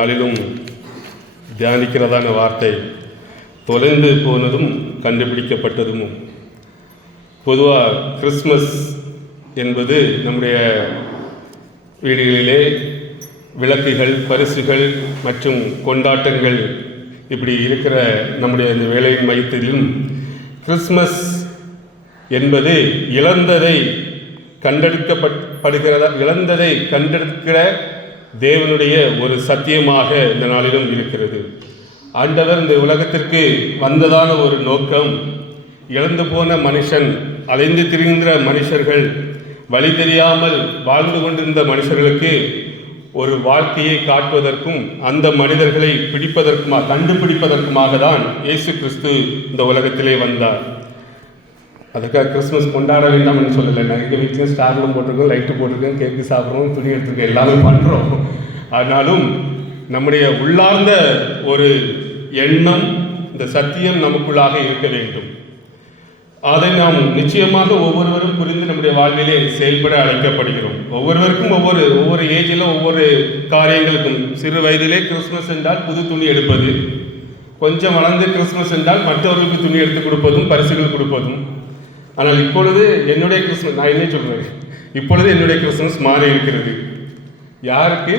நாளிலும் தியானிக்கிறதான வார்த்தை தொலைந்து போனதும் கண்டுபிடிக்கப்பட்டதும். பொதுவாக கிறிஸ்மஸ் என்பது நம்முடைய வீடுகளிலே விளக்குகள், பரிசுகள் மற்றும் கொண்டாட்டங்கள் இப்படி இருக்கிற நம்முடைய இந்த வேலையின் மையத்திலும் கிறிஸ்மஸ் என்பது இழந்ததை கண்டெடுக்கிற தேவனுடைய ஒரு சத்தியமாக இந்த நாளிலும் இருக்கிறது. ஆண்டவர் இந்த உலகத்திற்கு வந்ததான ஒரு நோக்கம், இழந்து போன மனுஷன், அலைந்து திரிகின்ற மனுஷர்கள், வழி தெரியாமல் வாழ்ந்து கொண்டிருந்த மனுஷர்களுக்கு ஒரு வாழ்க்கையை காட்டுவதற்கும் அந்த மனிதர்களை கண்டுபிடிப்பதற்குமாக தான் இயேசு கிறிஸ்து இந்த உலகத்திலே வந்தார். அதுக்காக கிறிஸ்மஸ் கொண்டாட வேண்டாம்னு சொல்லலை. நான் எங்கள் வீட்டில் ஸ்டார்லாம் போட்டிருக்கோம், லைட்டு போட்டிருக்கோம், கேக்கு சாப்பிட்றோம், துணி எடுத்துருக்கோம், எல்லாமே பண்ணுறோம். ஆனாலும் நம்முடைய உள்ளார்ந்த ஒரு எண்ணம், இந்த சத்தியம் நமக்குள்ளாக இருக்க வேண்டும். அதை நாம் நிச்சயமாக ஒவ்வொருவரும் புரிந்து நம்முடைய வாழ்விலே செயல்பட அழைக்கப்படுகிறோம். ஒவ்வொருவருக்கும் ஒவ்வொரு ஏஜில் ஒவ்வொரு காரியங்களுக்கும். சிறு வயதிலே கிறிஸ்மஸ் என்றால் புது துணி எடுப்பது, கொஞ்சம் வளர்ந்து கிறிஸ்மஸ் என்றால் மற்றவர்களுக்கு துணி எடுத்து கொடுப்பதும் பரிசுகள் கொடுப்பதும். ஆனால் இப்பொழுது என்னுடைய கிறிஸ்மஸ், நான் என்ன சொல்கிறேன், இப்பொழுது என்னுடைய கிறிஸ்மஸ் மாறி இருக்கிறது. யாருக்கு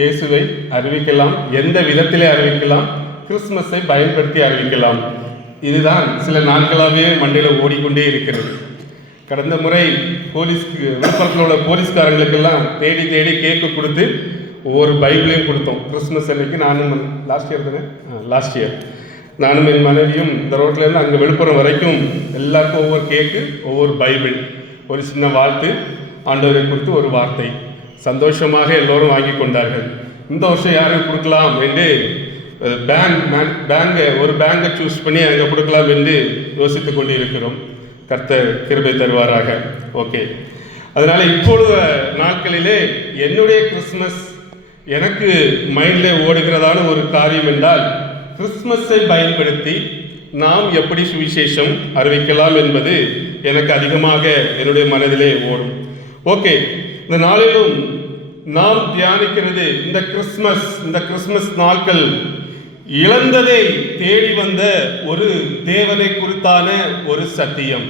இயேசுவை அறிவிக்கலாம், எந்த விதத்திலே அறிவிக்கலாம், கிறிஸ்மஸை பயன்படுத்தி அறிவிக்கலாம். இதுதான் சில நாட்களாகவே மண்டையில் ஓடிக்கொண்டே இருக்கிறது. கடந்த முறை விழுப்புரத்தில் உள்ள போலீஸ்காரங்களுக்கெல்லாம் தேடி தேடி கேக்கு கொடுத்து ஒவ்வொரு பைபிளையும் கொடுத்தோம். கிறிஸ்மஸ் அன்னைக்கு நானும் லாஸ்ட் இயர் நானும் என் மனைவியும் இந்த ரோட்லேருந்து அங்கே விழுப்புரம் வரைக்கும் எல்லாருக்கும் ஒவ்வொரு கேக்கு, ஒவ்வொரு பைபிள், ஒரு சின்ன வாழ்த்து, ஆண்டவரை குறித்து ஒரு வார்த்தை. சந்தோஷமாக எல்லோரும் வாங்கி கொண்டார்கள். இந்த வருஷம் யாருக்கு கொடுக்கலாம் என்று ஒரு பேங்கை சூஸ் பண்ணி அங்கே கொடுக்கலாம் என்று யோசித்து கொண்டு இருக்கிறோம். கர்த்தர் கிருபை தருவாராக. ஓகே, அதனால் இப்பொழுது நாட்களிலே என்னுடைய கிறிஸ்மஸ் எனக்கு மைண்டில் ஓடுகிறதான ஒரு காரியம் என்றால், கிறிஸ்மஸை பயன்படுத்தி நாம் எப்படி சுவிசேஷம் அறிவிக்கலாம் என்பது எனக்கு அதிகமாக என்னுடைய மனதிலே ஓடும். ஓகே, இந்த நாளிலும் நாம் தியானிக்கிறது இந்த கிறிஸ்மஸ் நாட்கள் இழந்ததை தேடி வந்த ஒரு தேவனை குறித்தான ஒரு சத்தியம்.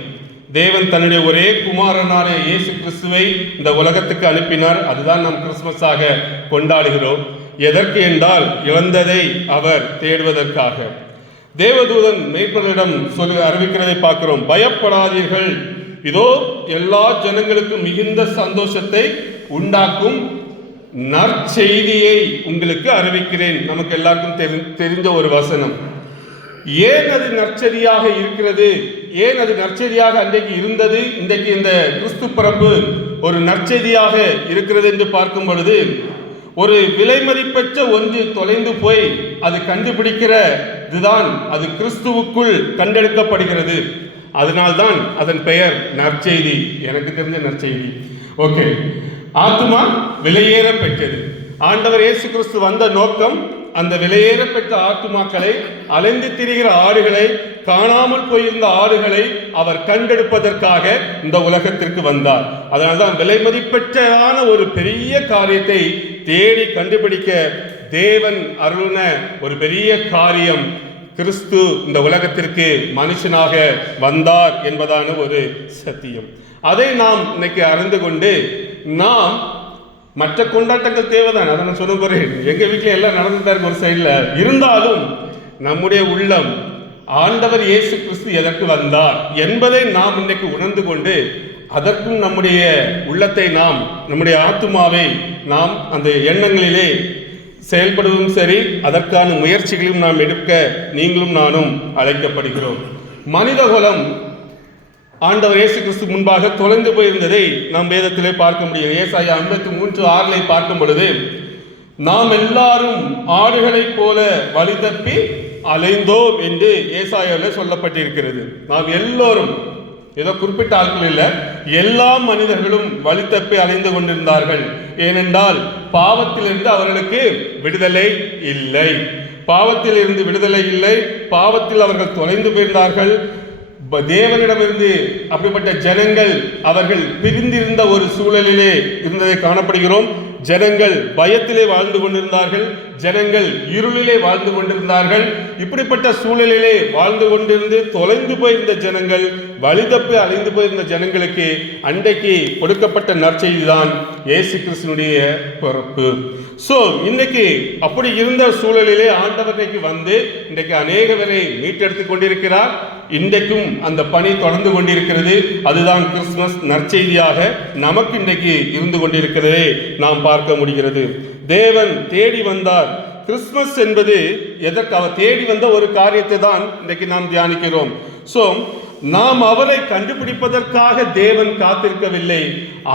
தேவன் தன்னுடைய ஒரே குமாரனான இயேசு கிறிஸ்துவை இந்த உலகத்துக்கு அனுப்பினார். அதுதான் நாம் கிறிஸ்மஸாக கொண்டாடுகிறோம். எதற்கு என்றால், இழந்ததை அவர் தேடுவதற்காக. தேவதூதன் மேய்ப்பர்களிடம் அறிவிக்கிறதை பார்க்கிறோம். பயப்படாதீர்கள், இதோ எல்லா ஜனங்களுக்கும் மிகுந்த சந்தோஷத்தை உண்டாக்கும் நற்செய்தியை உங்களுக்கு அறிவிக்கிறேன். நமக்கு எல்லாருக்கும் தெரிந்த ஒரு வசனம். ஏன் அது நற்செய்தியாக இருக்கிறது, ஏன் அது நற்செய்தியாக அன்றைக்கு இருந்தது, இன்றைக்கு இந்த கிறிஸ்து பிறப்பு ஒரு நற்செய்தியாக இருக்கிறது என்று பார்க்கும் பொழுது, ஒரு விலை மதிப்பற்ற ஒன்று தொலைந்து போய் அது கண்டுபிடிக்கிறதுதான் அது கிறிஸ்துவுக்குள் கண்டெடுக்கப்படுகிறது. அதனால்தான் அதன் பெயர் நற்செய்தி. எனக்கு தெரிஞ்ச நற்செய்தி. ஓகே, ஆத்துமா விலையேற பெற்றது. ஆண்டவர் இயேசு கிறிஸ்து வந்த நோக்கம், அந்த விலையேற பெற்ற ஆத்துமாக்களை, அலைந்து திரிகிற ஆடுகளை, காணாமல் போயிருந்த ஆடுகளை அவர் கண்டெடுப்பதற்காக இந்த உலகத்திற்கு வந்தார். அதனால்தான் விலை மதிப்பற்றான ஒரு பெரிய காரியத்தை தேடி கண்டுபிடிக்க தேவன் அருளின ஒரு பெரிய காரியம், கிறிஸ்து இந்த உலகத்திற்கு மனுஷனாக வந்தார் என்பதான ஒரு சத்தியம். அதை நாம் இன்னைக்கு அறிந்து கொண்டு, நாம் மற்ற கொண்டாட்டங்கள் தேவைதான், அதை நான் சொல்ல போறேன். எங்க வீட்டில் எல்லாம் நடந்துதான் ஒரு சைடில் இருந்தாலும், நம்முடைய உள்ளம் ஆண்டவர் இயேசு கிறிஸ்து எதற்கு வந்தார் என்பதை நாம் இன்னைக்கு உணர்ந்து கொண்டு, அதற்கும் நம்முடைய உள்ளத்தை நம்முடைய ஆத்துமாவை நாம் அந்த எண்ணங்களிலே செயல்படுவதும் சரி, அதற்கான முயற்சிகளையும் நாம் எடுக்க நீங்களும் நானும் அழைக்கப்படுகிறோம். மனிதகுலம் ஆண்டவர் இயேசு கிறிஸ்து முன்பாக தொலைந்து போயிருந்ததை நாம் வேதத்திலே பார்க்க முடியும். ஏசாயா 53:6 பார்க்கும் பொழுது, நாம் எல்லாரும் ஆடுகளைப் போல வழி தப்பி அலைந்தோம் என்று ஏசாயாவில் சொல்லப்பட்டிருக்கிறது. நாம் எல்லோரும், ஏதோ குறிப்பிட்ட ஆட்கள் இல்லை, எல்லா மனிதர்களும் வழி தப்பி அலைந்து கொண்டிருந்தார்கள். ஏனென்றால் பாவத்திலிருந்து அவர்களுக்கு விடுதலை இல்லை. பாவத்திலிருந்து விடுதலை இல்லை. பாவத்தில் அவர்கள் தொலைந்து போயிருந்தார்கள். தேவனிடமிருந்து அப்படிப்பட்ட ஜனங்கள் அவர்கள் பிரிந்திருந்த ஒரு சூழலிலே இருந்ததை காணப்படுகிறோம். ஜனங்கள் பயத்திலே வாழ்ந்து கொண்டிருந்தார்கள், ஜனங்கள் இருளிலே வாழ்ந்து கொண்டிருந்தார்கள். இப்படிப்பட்ட சூழலிலே வாழ்ந்து கொண்டிருந்து தொலைந்து போயிருந்த ஜனங்கள், வழிதப்பி அழிந்து போயிருந்த ஜனங்களுக்கு அன்றைக்கு கொடுக்கப்பட்ட நற்செய்தி தான் இயேசு கிறிஸ்துவினுடைய பிறப்பு. சோ இன்னைக்கு அப்படி இருந்த சூழலிலே ஆண்டவர் வந்து இன்றைக்கு அநேக பேரை மீட்டெடுத்துக் கொண்டிருக்கிறார். இன்றைக்கும் அந்த பணி தொடர்ந்து கொண்டிருக்கிறது. அதுதான் கிறிஸ்துமஸ் நற்செய்தியாக நமக்கு இன்றைக்கு இருந்து கொண்டிருக்கிறதே நாம் பார்க்க முடிகிறது. தேவன் தேடி வந்தார். கிறிஸ்துமஸ் என்பது எதற்கு? அவர் தேடி வந்த ஒரு காரியத்தை தான் இன்றைக்கு நாம் தியானிக்கிறோம். சோ நாம் அவரை கண்டுபிடிப்பதற்காக தேவன் காத்திருக்கவில்லை.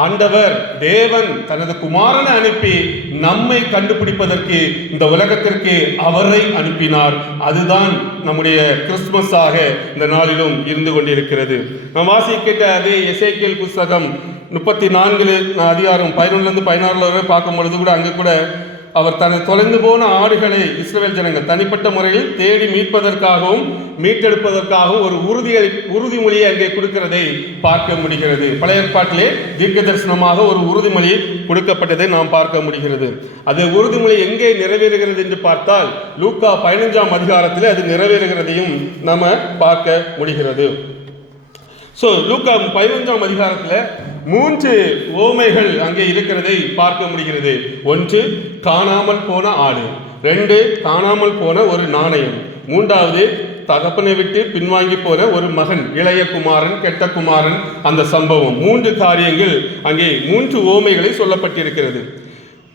ஆண்டவர் தேவன் தனது குமாரனை அனுப்பி நம்மை கண்டுபிடிப்பதற்கு இந்த உலகத்திற்கு அவரை அனுப்பினார். அதுதான் நம்முடைய கிறிஸ்துமஸாக இந்த நாளிலும் இருந்து கொண்டிருக்கிறது. நாம் வாசிக்கிட்ட அதே எசேக்கியேல் புத்தகம் 34 அதிகாரம் 11-16 வரை பார்க்கும் பொழுது கூட அங்கே கூட அவர் தன்னை தொலைந்து போன ஆடுகளை இஸ்ரவேல் ஜனங்கள் தனிப்பட்ட முறையில் தேடி மீட்பதற்காகவும் மீட்டெடுப்பதற்காகவும் ஒரு உறுதிமொழியை அங்கே கொடுக்கிறதை பார்க்க முடிகிறது. பழைய ஏற்பாட்டிலே தீர்க்க தரிசனமாக ஒரு உறுதிமொழி கொடுக்கப்பட்டதை நாம் பார்க்க முடிகிறது. அது உறுதிமொழி எங்கே நிறைவேறுகிறது என்று பார்த்தால் லூக்கா 15ஆம் அதிகாரத்தில் அது நிறைவேறுகிறதையும் நாம பார்க்க முடிகிறது. சோ லூக்கா 15ஆம் அதிகாரத்தில் 3 ஓமைகள் அங்கே இருக்கிறதை பார்க்க முடிகிறது. 1 காணாமல் போன ஆடு, 2 காணாமல் போன ஒரு நாணயம், 3வது தகப்பனை விட்டு பின்வாங்கி போன ஒரு மகன், இளைய குமாரன் கெட்ட குமாரன். அந்த சம்பவம் 3 காரியங்கள் அங்கே 3 ஓமைகளை சொல்லப்பட்டிருக்கிறது.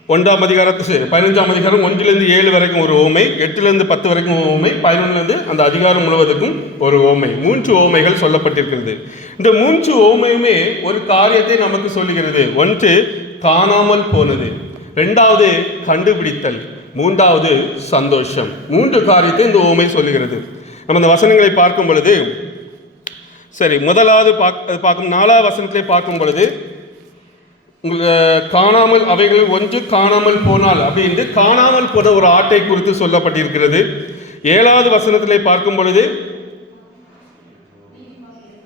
1ஆம் அதிகாரத்து 15ஆம் அதிகாரம் 1-7 வரைக்கும் ஒரு ஓமை, 8-10 வரைக்கும் ஓமை, 11 அந்த அதிகாரம் முழுவதுக்கும் ஒரு ஓமை. 3 ஓமைகள் சொல்லப்பட்டிருக்கிறது. இந்த 3 ஓமையுமே ஒரு காரியத்தை நமக்கு சொல்லுகிறது. 1 காணாமல் போனது, 2வது கண்டுபிடித்தல், 3வது சந்தோஷம். 3 காரியத்தை இந்த ஓமை சொல்லுகிறது. நம்ம இந்த வசனங்களை பார்க்கும் பொழுது சரி, முதலாவது பார்க்கும் 4ஆம் வசனத்திலே பார்க்கும் பொழுது காணாமல் அவைகள் 1 காணாமல் போனால் அப்படின்னு காணாமல் போன ஒரு ஆட்டை குறித்து சொல்லப்பட்டிருக்கிறது. 7வது வசனத்திலே பார்க்கும் பொழுது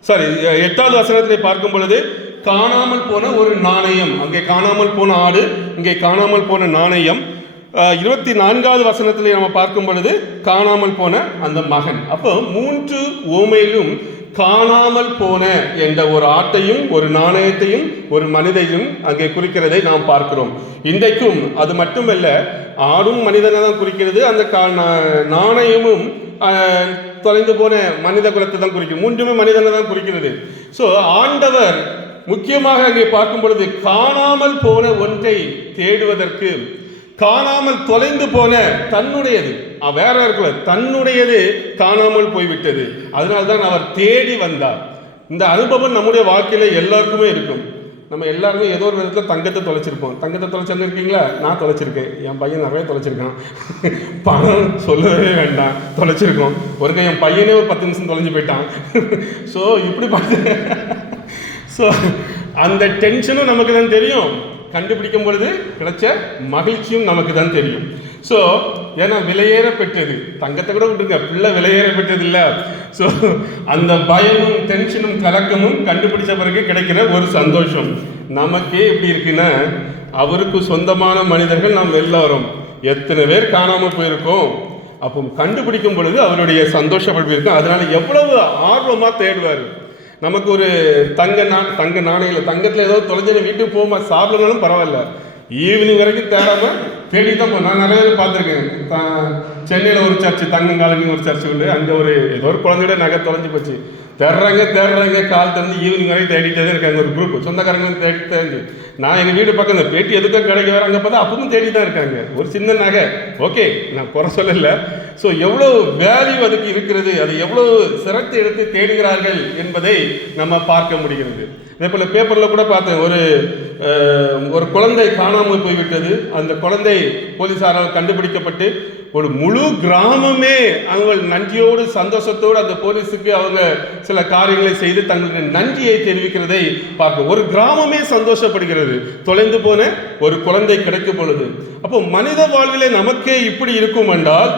8வது வசனத்திலே பார்க்கும் பொழுது காணாமல் போன ஒரு நாணயம். அங்கே காணாமல் போன ஆடு, இங்கே காணாமல் போன நாணயம். 24வது வசனத்திலே நம்ம பார்க்கும் பொழுது காணாமல் போன அந்த மகன். அப்போ 3 ஓமையிலும் காணாமல் போன என்ற ஒரு ஆட்டையும் ஒரு நாணயத்தையும் ஒரு மனிதையும் அங்கே குறிக்கிறதை நாம் பார்க்கிறோம். இன்றைக்கும் அது மட்டுமல்ல, ஆடும் மனிதனை தான் குறிக்கிறது, அந்த நாணயமும் தொலைந்து போன மனித குலத்தை தான் குறிக்கும். 3மே மனிதனை தான் குறிக்கிறது. ஸோ ஆண்டவர் முக்கியமாக அங்கே பார்க்கும் பொழுது காணாமல் போன ஒன்றை தேடுவதற்கு, காணாமல் தொலைந்து போன தன்னுடையது வேற இருக்கல, தன்னுடையது காணாமல் போய்விட்டது. அதனால்தான் அவர் தேடி வந்தார். இந்த அனுபவம் நம்முடைய வாழ்க்கையில எல்லாருக்குமே இருக்கும். நம்ம எல்லாருமே ஏதோ ஒரு விதத்தில் தங்கத்தை தொலைச்சிருப்போம். தங்கத்தை தொலைச்சிருந்து இருக்கீங்களா? நான் தொலைச்சிருக்கேன், என் பையன் நிறைய தொலைச்சிருக்கான். பணம் சொல்லவே வேண்டாம், தொலைச்சிருக்கோம். ஒரு என் பையனே ஒரு 10 நிமிஷம் தொலைஞ்சு போயிட்டான். ஸோ இப்படி பார்த்து ஸோ அந்த டென்ஷனும் நமக்கு தான் தெரியும், கண்டுபிடிக்கும் பொழுது கிடைச்ச மகிழ்ச்சியும் நமக்கு தான் தெரியும். ஸோ ஏன்னா விலையேற பெற்றது, தங்கத்தை கூட விட்டுருங்க, பிள்ளை விலையேற பெற்றது இல்லை. ஸோ அந்த பயமும் டென்ஷனும் கலக்கமும் கண்டுபிடிச்ச பிறகு கிடைக்கிற ஒரு சந்தோஷம் நமக்கே எப்படி இருக்குன்னா, அவருக்கு சொந்தமான மனிதர்கள் நாம் எல்லாரும் எத்தனை பேர் காணாமல் போயிருக்கோம். அப்போ கண்டுபிடிக்கும் பொழுது அவருடைய சந்தோஷப்பட்டிருக்கோம். அதனால எவ்வளவு ஆர்வமாக தேடுவார். நமக்கு ஒரு தங்க நாணயம், தங்கத்தில் ஏதோ தொலைஞ்ச வீட்டுக்கு போகுமா சாப்பிடனாலும் பரவாயில்ல, ஈவினிங் வரைக்கும் தேடாம தேடி தான் போகும். நான் நிறைய பேர் பார்த்துருக்கேன். சென்னையில் ஒரு சர்ச்சு, தங்கம் காலனி ஒரு சர்ச்சு உண்டு. அங்கே ஏதோ ஒரு குழந்தையோட நகை தொலைஞ்சு போச்சு. தேடுறாங்க கால் திறந்து ஈவினிங் வரைக்கும் தேடிட்டே தான் இருக்காங்க. ஒரு குரூப் சொந்தக்காரங்களும் தேடி நான் எங்கள் வீடு பக்கம் இந்த பேட்டி எதுக்கும் கிடைக்க வேறு அங்கே பார்த்தா அப்பவும் தேடி தான் இருக்காங்க. ஒரு சின்ன நகை, ஓகே, நான் குறை சொல்லலை. ஸோ எவ்வளோ வேல்யூ அதுக்கு இருக்கிறது, அது எவ்வளோ சிரத்தை எடுத்து தேடுகிறார்கள் என்பதை நம்ம பார்க்க முடிகிறது. அதே போல் பேப்பரில் கூட பார்த்தேன், ஒரு குழந்தை காணாமல் போய்விட்டது. அந்த குழந்தை போலீஸாரால் கண்டுபிடிக்கப்பட்டு ஒரு முழு கிராமமே அவங்க நன்றியோடு சந்தோஷத்தோடு அந்த போலீஸுக்கு அவங்க சில காரியங்களை செய்து தங்களுடைய நன்றியை தெரிவிக்கிறதை பார்க்க ஒரு கிராமமே சந்தோஷப்படுகிறது, தொலைந்து போன ஒரு குழந்தை கிடைக்கும் பொழுது. அப்போ மனித வாழ்விலே நமக்கே இப்படி இருக்கும் என்றால்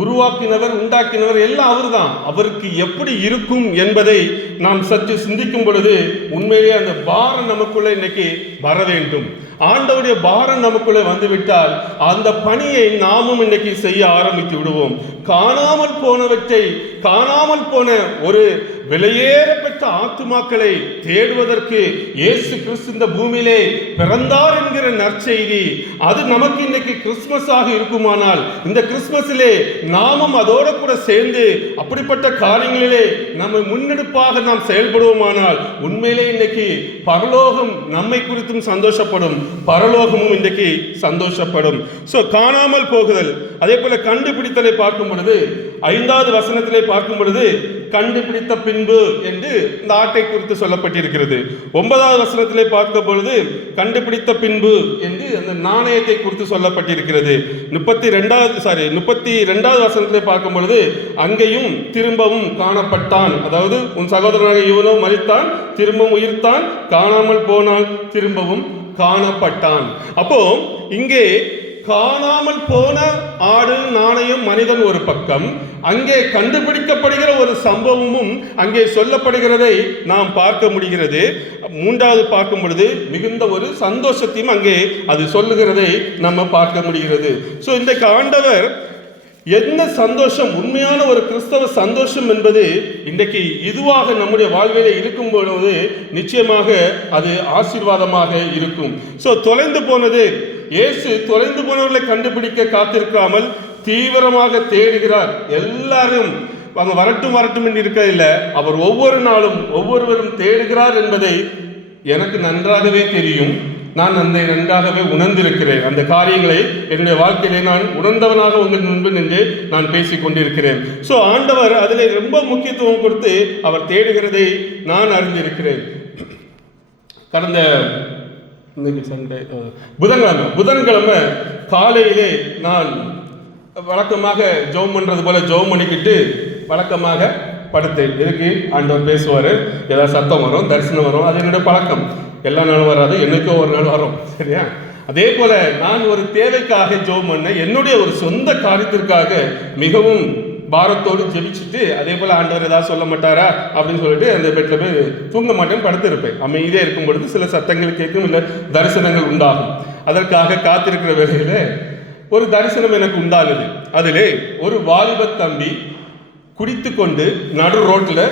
உருவாக்கினவர், உண்டாக்கினவர் எல்லாம் அவர்தான். அவருக்கு எப்படி இருக்கும் என்பதை நாம் சற்று சிந்திக்கும் பொழுது உண்மையிலே அந்த பாரம் நமக்குள்ள இன்னைக்கு வர வேண்டும். ஆண்டவருடைய பாரம் நமக்குள்ளே வந்துவிட்டால் அந்த பணியை நாமும் இன்னைக்கு செய்ய ஆரம்பித்து விடுவோம். காணாமல் போனவற்றை, காணாமல் போன ஒரு விலையேறப்பட்ட ஆத்துமாக்களை தேடுவதற்கு இயேசு கிறிஸ்து இந்த பூமியிலே பிறந்தார் என்கிற நற்செய்தி அது நமக்கு இன்னைக்கு கிறிஸ்துமஸாக இருக்குமானால், இந்த கிறிஸ்துமஸிலே நாமும் அதோட கூட சேர்ந்து அப்படிப்பட்ட காரியங்களிலே நம்ம முன்னெடுப்பாக நாம் செயல்படுவோமானால் உண்மையிலே இன்னைக்கு பரலோகம் நம்மை குறித்தும் சந்தோஷப்படும், பரலோகமும் இன்றைக்கு சந்தோஷப்படும். காணாமல் போகுதல். அதே போல கண்டுபிடித்தலை பார்க்கும் பொழுது 5வது வசனத்திலே பார்க்கும் பொழுது கண்டுபிடித்த பின்பு என்று இந்த ஆட்டை குறித்து சொல்லப்பட்டிருக்கிறது. 9வது வசனத்திலே பார்க்கும் பொழுது கண்டுபிடித்த பின்பு என்று அந்த நாணயத்தை குறித்து சொல்லப்பட்டிருக்கிறது. 32வது வசனத்திலே பார்க்கும் பொழுது அங்கேயும் திரும்பவும் காணப்பட்டான். அதாவது உன் சகோதரனாக இவனோ மரித்தான், திரும்பவும் உயிர்த்தான், காணாமல் போனான், திரும்பவும் காணப்பட்டான். அப்போ இங்கே காணாமல் போன ஆடு, நாணயம், மனிதன் ஒரு பக்கம், அங்கே கண்டுபிடிக்கப்படுகிற ஒரு சம்பவமும் அங்கே சொல்லப்படுகிறதை நாம் பார்க்க முடிகிறது. 3வது பார்க்கும் பொழுது மிகுந்த ஒரு சந்தோஷத்தையும் அங்கே அது சொல்லுகிறதை நம்ம பார்க்க முடிகிறது. இன்றைக்கு ஆண்டவர் என்ன சந்தோஷம், உண்மையான ஒரு கிறிஸ்தவ சந்தோஷம் என்பது இன்றைக்கு இதுவாக நம்முடைய வாழ்விலே இருக்கும் பொழுது நிச்சயமாக அது ஆசீர்வாதமாக இருக்கும். தொலைந்து போனது, இயேசு தொலைந்து போனவர்களை கண்டுபிடிக்க காத்திருக்காமல் தீவிரமாக தேடுகிறார். எல்லாரும் அவங்க வரட்டும் வரட்டும் என்று இருக்கவில்லை, அவர் ஒவ்வொரு நாளும் ஒவ்வொருவரும் தேடுகிறார் என்பதை எனக்கு நன்றாகவே தெரியும். நான் அந்த நன்றாகவே உணர்ந்திருக்கிறேன். அந்த காரியங்களை என்னுடைய வாழ்க்கையிலே நான் உணர்ந்தவனாக உங்கள் முன்பு நின்று நான் பேசிக் கொண்டிருக்கிறேன். ஆண்டவர் அதிலே ரொம்ப முக்கியத்துவம் கொடுத்து அவர் தேடுகிறதை நான் அறிந்திருக்கிறேன். கடந்த புதன்கிழமை காலையிலே நான் வழக்கமாக ஜெபம் பண்றது போல ஜெபம் பண்ணிக்கிட்டு வழக்கமாக படுத்தேன். எதுக்கு? ஆண்டவர் பேசுவார், ஏதாவது சத்தம் வரும், தரிசனம் வரும், அது என்னுடைய பழக்கம். எல்லா நாளும் வராது, என்னைக்கோ ஒரு நாள் வரும், சரியா? அதே போல நான் ஒரு தேவைக்காக ஜெபம் பண்ண, என்னுடைய ஒரு சொந்த காரியத்திற்காக மிகவும் பாரத்தோடு ஜெபிச்சுட்டு, அதே போல ஆண்டவர் ஏதாவது சொல்ல மாட்டாரா அப்படின்னு சொல்லிட்டு அந்த பெட்டில் போய் தூங்க மாட்டேன், படுத்திருப்பேன். அமைதியாக இருக்கும் பொழுது சில சத்தங்கள் கேட்கும், இல்லை தரிசனங்கள் உண்டாகும். அதற்காக காத்திருக்கிற வேளையில ஒரு தரிசனம் எனக்கு உண்டாகுது. அதிலே ஒரு வாலிப தம்பி குடித்து கொண்டு நடு ரோட்டில்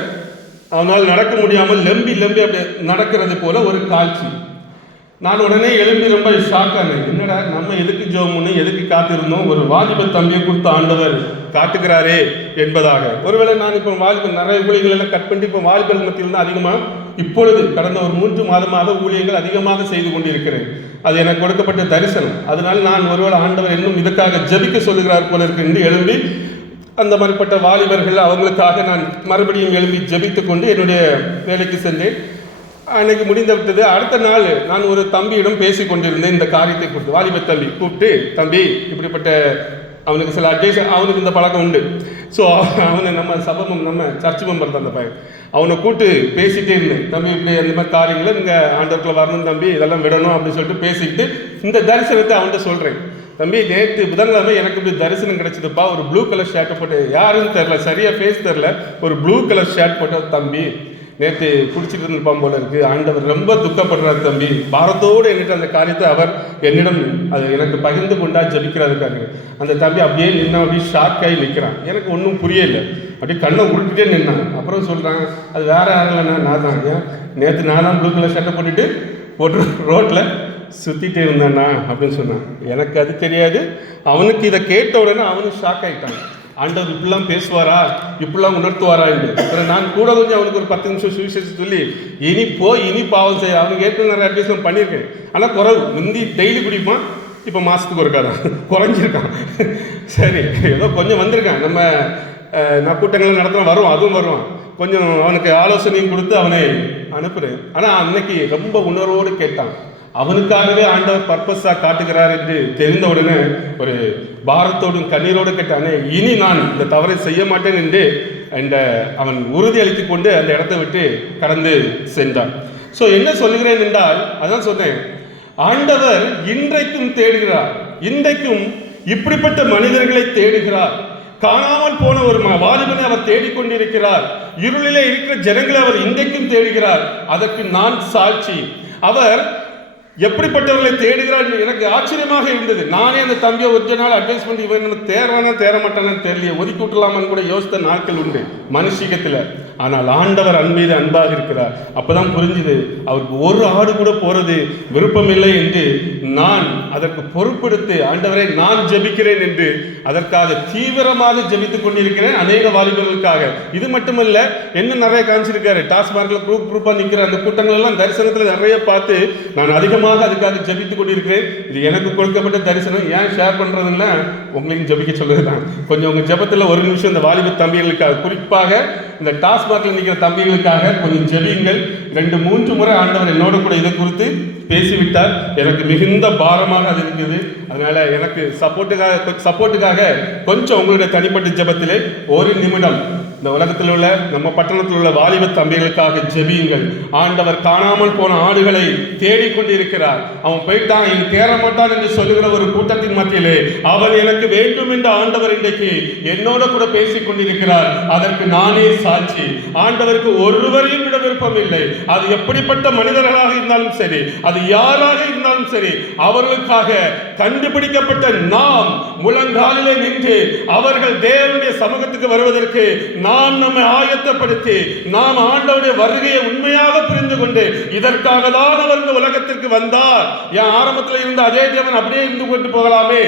அவனால் நடக்க முடியாமல் லம்பி அப்படி நடக்கிறது போல ஒரு காட்சி. நான் உடனே எழும்பி ரொம்ப ஷாக் ஆனேன். என்னடா, நம்ம எதுக்கு ஜெபம் பண்ணி எதுக்கு காத்திருந்தோம், ஒரு வாலிப தம்பியை கொடுத்த ஆண்டவர் காட்டுகிறாரே என்பதாக. ஒருவேளை நான் இப்போ வாலிபர் நிறைய ஊழியர்கள் எல்லாம் கட் பண்ணி இப்போ வாலிபர் மத்தியில் தான் அதிகமாக இப்பொழுது கடந்த ஒரு 3 மாதமாக ஊழியர்கள் அதிகமாக செய்து கொண்டிருக்கிறேன். அது எனக்கு கொடுக்கப்பட்ட தரிசனம். அதனால் நான் ஒருவேளை ஆண்டவர் இன்னும் இதுக்காக ஜெபிக்க சொல்லுகிறார் போல இருக்கு என்று எழும்பி அந்த மாதிரிப்பட்ட வாலிபர்கள் அவங்களுக்காக நான் மறுபடியும் எழும்பி ஜெபித்து கொண்டு என்னுடைய வேலைக்கு சென்றேன். அன்னைக்கு முடிந்து விட்டது. அடுத்த நாள் நான் ஒரு தம்பியிடம் பேசி கொண்டிருந்தேன். இந்த காரியத்தை கொடுத்து வாலிப தம்பி கூப்பிட்டு, தம்பி இப்படிப்பட்ட அவனுக்கு சில அட்வைஸ், அவனுக்கு இந்த பழக்கம் உண்டு. அவனை நம்ம சர்ச் மெம்பர் தான் அந்த பையன், அவனை கூப்பிட்டு பேசிகிட்டே இருந்தேன். தம்பி இப்படி அந்த மாதிரி காரியங்களை நீங்கள் ஆண்டவர்க்குள்ள வரணும் தம்பி, இதெல்லாம் விடணும் அப்படின்னு சொல்லிட்டு பேசிக்கிட்டு இந்த தரிசனத்தை அவன்கிட்ட சொல்கிறேன். தம்பி, நேற்று புதன்கிழமை எனக்கு இப்படி தரிசனம் கிடைச்சதுப்பா. ஒரு ப்ளூ கலர் ஷர்ட்டை போட்டு, யாருன்னு தெரில, சரியாக ஃபேஸ் தெரில, ஒரு ப்ளூ கலர் ஷர்ட் போட்ட தம்பி நேற்று குடிச்சிட்டு இருந்திருப்பான் போல இருக்குது. ஆண்டவர் ரொம்ப துக்கப்படுறாரு தம்பி. பாரத்தோடு என்கிட்ட அந்த காரியத்தை அவர் என்னிடம் அது எனக்கு பகிர்ந்து கொண்டா ஜபிக்கிறாருக்காங்க. அந்த தம்பி அப்படியே நின்னா, அப்படியே ஷாக் ஆகி நிற்கிறான். எனக்கு ஒன்றும் புரியலை. அப்படியே கண்ணை உருட்டிட்டே நின்னான். அப்புறம் சொல்கிறாங்க, அது வேற யாரும் இல்லைண்ணா, நான் தான். ஏன் நேற்று நானும் ப்ளூ கலர் ஷர்ட்டை போட்டு ரோட்டில் சுற்றிட்டே இருந்தானா அப்படின்னு சொன்னான். எனக்கு அது தெரியாது. அவனுக்கு இதை கேட்ட உடனே அவனும் ஷாக் ஆகிட்டான். ஆண்டவர் இப்படிலாம் பேசுவாரா, இப்படிலாம் உணர்த்துவாரா என்று. அப்புறம் நான் கூட கொஞ்சம் அவனுக்கு ஒரு 10 நிமிஷம் சுவிசேஷம் சொல்லி இனி பாவம் செய்ய அவனுக்கு ஏற்கனவே நிறைய அட்வைஸ் பண்ணியிருக்கேன். ஆனால் குறவு, முந்தி டெய்லி குடிப்பான், இப்போ மாதத்துக்கு ஒருக்காதான் குறைஞ்சிருக்கான். சரி, ஏதோ கொஞ்சம் வந்திருக்கான். நான் கூட்டங்கள் நடத்தினா அதுவும் வருவான். கொஞ்சம் அவனுக்கு ஆலோசனையும் கொடுத்து அவனை அனுப்புகிறேன். ஆனால் அன்னைக்கு ரொம்ப உணர்வோடு கேட்டான். அவனுக்காகவே ஆண்டவர் பர்பஸாக காட்டுகிறார் என்று தெரிந்த உடனே ஒரு பாரத்தோடும் கண்ணீரோடு கேட்டானே, இனி நான் இந்த தவறை செய்ய மாட்டேன் என்று அவன் உறுதி அளித்து கொண்டு அந்த இடத்தை விட்டு கடந்து சென்றான். என்ன சொல்லுகிறேன் என்றால், அதான் சொன்னேன், ஆண்டவர் இன்றைக்கும் தேடுகிறார். இன்றைக்கும் இப்படிப்பட்ட மனிதர்களை தேடுகிறார். காணாமல் போன ஒரு வாலிபனை அவர் தேடிக்கொண்டிருக்கிறார். இருளிலே இருக்கிற ஜனங்களை அவர் இன்றைக்கும் தேடுகிறார். அதற்கு நான் சாட்சி. அவர் எப்படிப்பட்டவர்களை தேடுகிறார் எனக்கு ஆச்சரியமாக இருந்தது. நானே அந்த தம்பியை ஒரு நாள் அட்வைஸ் பண்ணி இவன் தேர்வானா தேர மாட்டானு தெரியல, ஒதுக்கி விட்டுலாமான்னு கூட யோசித்த நாட்கள் உண்டு மனுஷீகத்தில். ஆனால் ஆண்டவர் அன்பீது அன்பாக இருக்கிறார். அப்பதான் புரிஞ்சுது அவருக்கு ஒரு ஆடு கூட போறது விருப்பம் இல்லை என்று நான் அதற்கு பொறுப்பெடுத்து ஆண்டவரை நான் ஜெபிக்கிறேன் என்று அதற்காக தீவிரமாக ஜெபித்துக் கொண்டிருக்கிறேன் அநேக வாலிபர்களுக்காக. இது மட்டுமல்ல, என்ன நிறைய காமிச்சிருக்காரு. டாஸ்மார்க்ல குரூப்பா நிற்கிற அந்த கூட்டங்கள் எல்லாம் தரிசனத்தில் நிறைய பார்த்து நான் அதிகமாக அதுக்காக ஜெபித்துக் கொண்டிருக்கிறேன். இது எனக்கு கொடுக்கப்பட்ட தரிசனம். ஏன் ஷேர் பண்றதுன்னா உங்களையும் ஜெபிக்க சொல்லுதுதான். கொஞ்சம் உங்க ஜெபத்தில் ஒரு நிமிஷம் இந்த வாலிப தம்பிகளுக்காக, குறிப்பாக இந்த டாஸ்மார்க்ல நிற்கிற தம்பிகளுக்காக கொஞ்சம் ஜெபியுங்கள். 2-3 முறை ஆண்டவர் என்னோட கூட இதை குறித்து பேசிவிட்டார். எனக்கு மிகுந்த பாரமாக அது இருக்குது. அதனால எனக்கு சப்போர்ட்டுக்காக கொஞ்சம் உங்களுடைய தனிப்பட்ட ஜெபத்திலே ஒரு நிமிடம் இந்த உலகத்தில் உள்ள நம்ம பட்டணத்தில் உள்ள வாலிப தம்பிகளுக்காக ஜெபியுங்கள். ஆண்டவர் காணாமல் போன ஆடுகளை தேடிக்கொண்டிருக்கிறார். அவன் போயிட்டான், இனி தேர மாட்டான் என்று சொல்லுகிற ஒரு கூட்டத்தின் மத்தியிலே அவன் எனக்கு வேண்டும் என்ற ஆண்டவர் இன்றைக்கு என்னோட கூட பேசிக் கொண்டிருக்கிறார். அதற்கு நானே சாட்சி. ஆண்டவருக்கு ஒருவரையும் விட விருப்பம் இல்லை. அது எப்படிப்பட்ட மனிதர்களாக இருந்தாலும் சரி, அது யாராக இருந்தாலும் சரி, அவர்களுக்காக கண்டுபிடிக்கப்பட்ட நாம் முழங்காலிலே நின்று அவர்கள் தேவனுடைய சமூகத்துக்கு வருவதற்கு நாம் நம்மை ஆயத்தப்படுத்தி நாம் ஆண்டவருடைய வருகையை உண்மையாக புரிந்து கொண்டு இதற்காக தான் அவர் இந்த உலகத்திற்கு வந்தார். என் ஆரம்பத்தில் இருந்த அதே தேவன் அப்படியே இருந்து கொண்டு போகலாமே,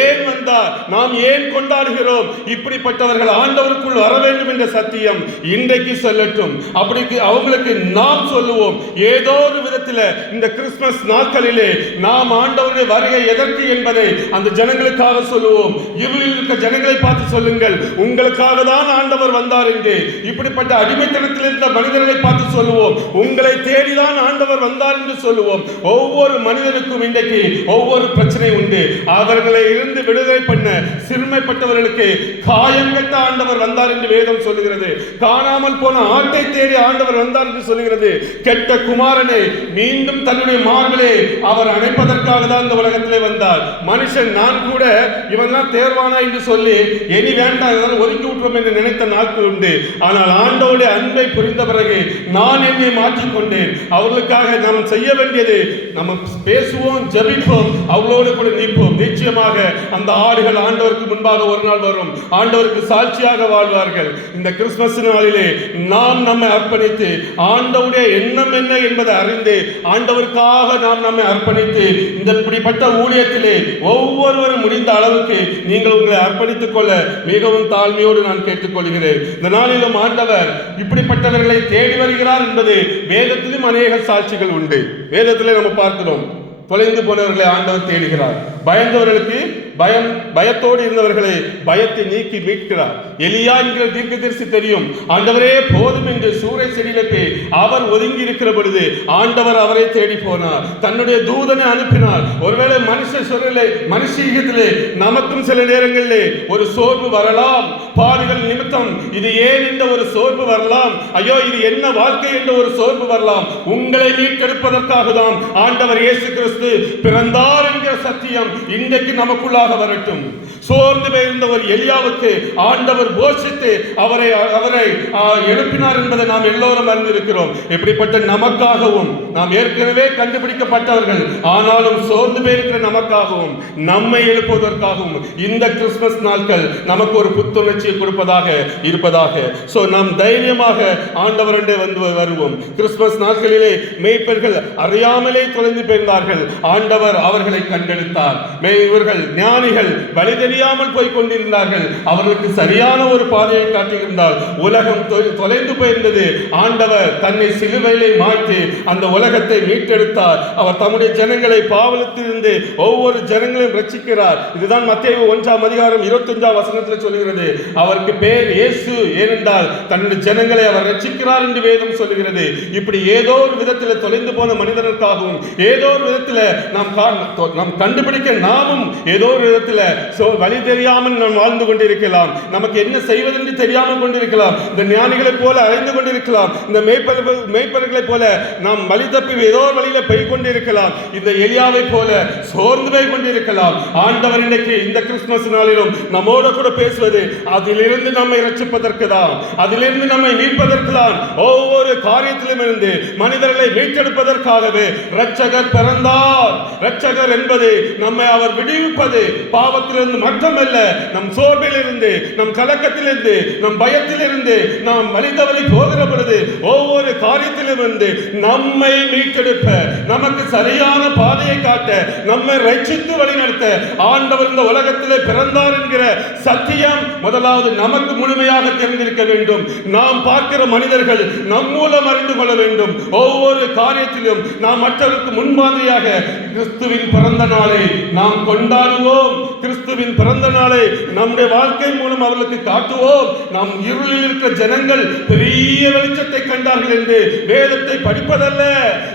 ஏன் வந்தார், நாம் ஏன் கொண்டாடுகிறோம், இப்படிப்பட்டவர்கள் ஆண்டவருக்குள் வர வேண்டும் என்ற சத்தியம் இன்றைக்கு சொல்லட்டும். அப்படி அவங்களுக்கு நாம் சொல்லுவோம். ஏதோ ஒரு விதத்தில் இந்த கிறிஸ்துமஸ் நாட்களிலே நாம் ஆண்டவருடைய வருகை எதற்கு என்பதை அந்த ஜனங்களுக்காக சொல்லுவோம். இவளில் இருக்க ஜனங்களை பார்த்து சொல்லுங்கள், உங்களுக்காக தான் ஆண்டவர் வந்தார் என்று. இப்படிப்பட்ட அடிமைத்தனத்தில் இருந்த மனிதர்களை பார்த்து சொல்லுவோம், உங்களை தேடிதான் ஆண்டவர் வந்தார் என்று சொல்லுவோம். ஒவ்வொரு மனிதனுக்கும் இன்றைக்கு ஒவ்வொரு பிரச்சனை உண்டு. அவர்களை இருந்து விடுதலை பண்ண சிறுமைப்பட்டவர்களுக்கு காயங்கட்ட ஆண்டவர் வந்தார் என்று வேதம் சொல்லுகிறது. காணாமல் போன ஆட்டை தேடி ஆண்டவர் வந்தார் என்று சொல்லுகிறது. கெட்ட குமாரனை மீண்டும் தன்னுடைய மார்பிலே அவர் அணைப்பதற்காக தான் இந்த உலகத்திலே வந்தார். மனுஷன் நான் கூட இவன் தான் தேர்வானா என்று சொல்லி இனி வேண்டாம் ஒதுக்கி விட்டுறோம் என்று நினைத்த நாட்கள் உண்டு. ஆனால் ஆண்டவருடைய அன்பை புரிந்த பிறகு நான் என்னை மாற்றிக்கொண்டேன். அவர்களுக்காக நாம் செய்ய வேண்டியது நம்ம பேசுவோம், ஜெபிப்போம், அவளோடு கூட நிற்போம். நிச்சயமாக அந்த ஆடுகள் ஆண்டவருக்கு முன்பாக ஒரு நாள் வரும். ஆண்டவருக்கு சாட்சியாக வாழ்வார்கள். இந்த கிறிஸ்துமஸ் நாளிலே நாம் நம்மை அர்ப்பணித்து ஆண்டவருடைய எண்ணம் என்ன என்பதை அறிந்து ஆண்டவருக்காக நாம் நம்மை அர்ப்பணித்து இந்த இப்படிப்பட்ட ஊழியத்திலே ஒவ்வொருவரும் முடிந்த அளவுக்கு நீங்கள் உங்களை அர்ப்பணித்துக் கொள்ள மிகவும் தாழ்மையோடு நான் கேட்டுக்கொள்கிறேன். இந்த நாளிலும் ஆண்டவர் இப்படிப்பட்டவர்களை தேடி வருகிறார் என்பது வேதத்திலும் அநேக சாட்சிகள் உண்டு. வேதத்திலே நம்ம பார்க்கிறோம், தொலைந்து போனவர்களை ஆண்டவர் தேடுகிறார். பயந்தவர்களுக்கு பயத்தோடு இருந்தவர்களை பயத்தை நீக்கி மீட்கிறார். எலியா என்கிற தீர்க்கதரிசி தெரியும், ஆண்டவரே போதும் என்று சூறை செடியிலே அவர் ஒதுங்கி இருக்கிற பொழுது ஆண்டவர் அவரை தேடி போனார், தன்னுடைய தூதனை அனுப்பினார். ஒருவேளை மனுஷீகத்திலே நமக்கும் சில நேரங்களிலே ஒரு சோர்வு வரலாம். பாடுகள் நிமித்தம் இது ஏன் என்ற ஒரு சோர்வு வரலாம். ஐயோ இது என்ன வாழ்க்கை என்ற ஒரு சோர்வு வரலாம். உங்களை மீட்டெடுப்பதற்காக தான் ஆண்டவர் இயேசு கிறிஸ்து பிறந்தார் என்கிற சத்தியம் இன்றைக்கு நமக்குள்ளாக வரட்டும். சோர்ந்து போயிருந்த ஒரு எலியாவுக்கு ஆண்டவர் போஷித்து அவரை எழுப்பினார் என்பதை நாம் எல்லோரும் அறிந்திருக்கிறோம். இப்படிப்பட்ட நமக்காகவும் நாம் ஏற்கனவே கண்டுபிடிக்கப்பட்டவர்கள் ஆனாலும் சோர்ந்து போயிருக்கிற நமக்காகவும் நம்மை எழுப்புவதற்காகவும் இந்த கிறிஸ்துமஸ் நாட்கள் நமக்கு ஒரு புத்துணர்ச்சியை கொடுப்பதாக இருப்பதாக. சோ நாம் தைரியமாக ஆண்டவரண்டே வந்து வருவோம். கிறிஸ்துமஸ் நாட்களிலே மேய்ப்பர்கள் அறியாமலே தொலைந்து போயிருந்தார்கள். ஆண்டவர் அவர்களை கண்டெடுத்தார். இவர்கள் ஞானிகள் வழி தெரியாமல் போய் கொண்டிருந்தார்கள். அவர்களுக்கு சரியான ஒரு பாதையை காட்டியிருந்தால் உலகம் தொலைந்து போயிருந்தது. ஆண்டவர் தன்னை சிலுவையிலே மாற்றி அந்த உலகத்தை மீட்டெடுத்தார். அவர் தம்முடைய ஜனங்களை பாவத்திலிருந்து ஒவ்வொரு ஜனங்களையும் ரட்சிக்கிறார். இதுதான் மத்தேயு 1:25 சொல்லுகிறது. அவருக்கு பேர் இயேசு, ஏனென்றால் தன்னுடைய ஜனங்களை அவர் ரட்சிக்கிறார் என்று வேதம் சொல்லுகிறது. இப்படி ஏதோ ஒரு விதத்தில் தொலைந்து போன மனிதர்களுக்காகவும் ஏதோ ஒரு விதத்தில் நாம் கண்டுபிடிக்க நாமும் ஏதோ ஒரு விதத்துல வழி தெரியாமல் நாம் வாழ்ந்து கொண்டிருக்கலாம். நமக்கு என்ன செய்வதென்று தெரியாமல் கொண்டிருக்கலாம். இந்த ஞானிகளை போல அலைந்து கொண்டிருக்கலாம். இந்த மேய்ப்பர்களை போல நாம் வழி தப்பி ஏதோ வழியில போய் கொண்டிருக்கலாம். இந்த எலியாவை போல சோர்ந்து போய் கொண்டிருக்கலாம். ஆண்டவர் இன்னைக்கு இந்த கிறிஸ்துமஸ் நாளிலும் நம்மோட கூட பேசுவது அதிலிருந்து நம்மை ரட்சிப்பதற்கு தான், அதிலிருந்து நம்மை மீட்பதற்கு தான். ஒவ்வொரு காரியத்திலும் இருந்து மனிதர்களை மீட்டெடுப்பதற்காகவே இரட்சகர் பிறந்தார். இரட்சகர் என்பது நம்மை அவர் விடுவிப்பது பாவத்திலிருந்து மட்டுமல்ல, நம் சோர்விலிருந்து, நம் கலக்கத்திலிருந்து, நம் பயத்திலிருந்து, நாம் வழிதவறி போகிற பொழுது ஒவ்வொரு காரியத்திலும் இருந்து நம்மை மீட்டெடுப்ப, நமக்கு சரியான பாதையை காட்ட, நம்மை ரட்சித்து வழிநடத்த ஆண்டவர் இந்த உலகத்திலே பிறந்தார் என்கிற சத்தியம் முதலாவது நமக்கு முழுமையாக தெரிந்திருக்க வேண்டும். நாம் பார்க்கிற மனிதர்கள் நம் மூலம் அறிந்து கொள்ள வேண்டும். ஒவ்வொரு காரியத்திலும் நாம் மற்றவருக்கு முன்மாதிரியாக கிறிஸ்துவின் பிறந்த நாளை நாம் கொண்டாடுவோம். கிறிஸ்துவின் பிறந்த நாளை நம்முடைய வாழ்க்கை மூலம் அவர்களுக்கு காட்டுவோம். நாம் இருளில் இருக்கிற ஜனங்கள் பெரிய வெளிச்சத்தை கண்டார்கள் என்று வேதத்தை படிப்பதல்ல,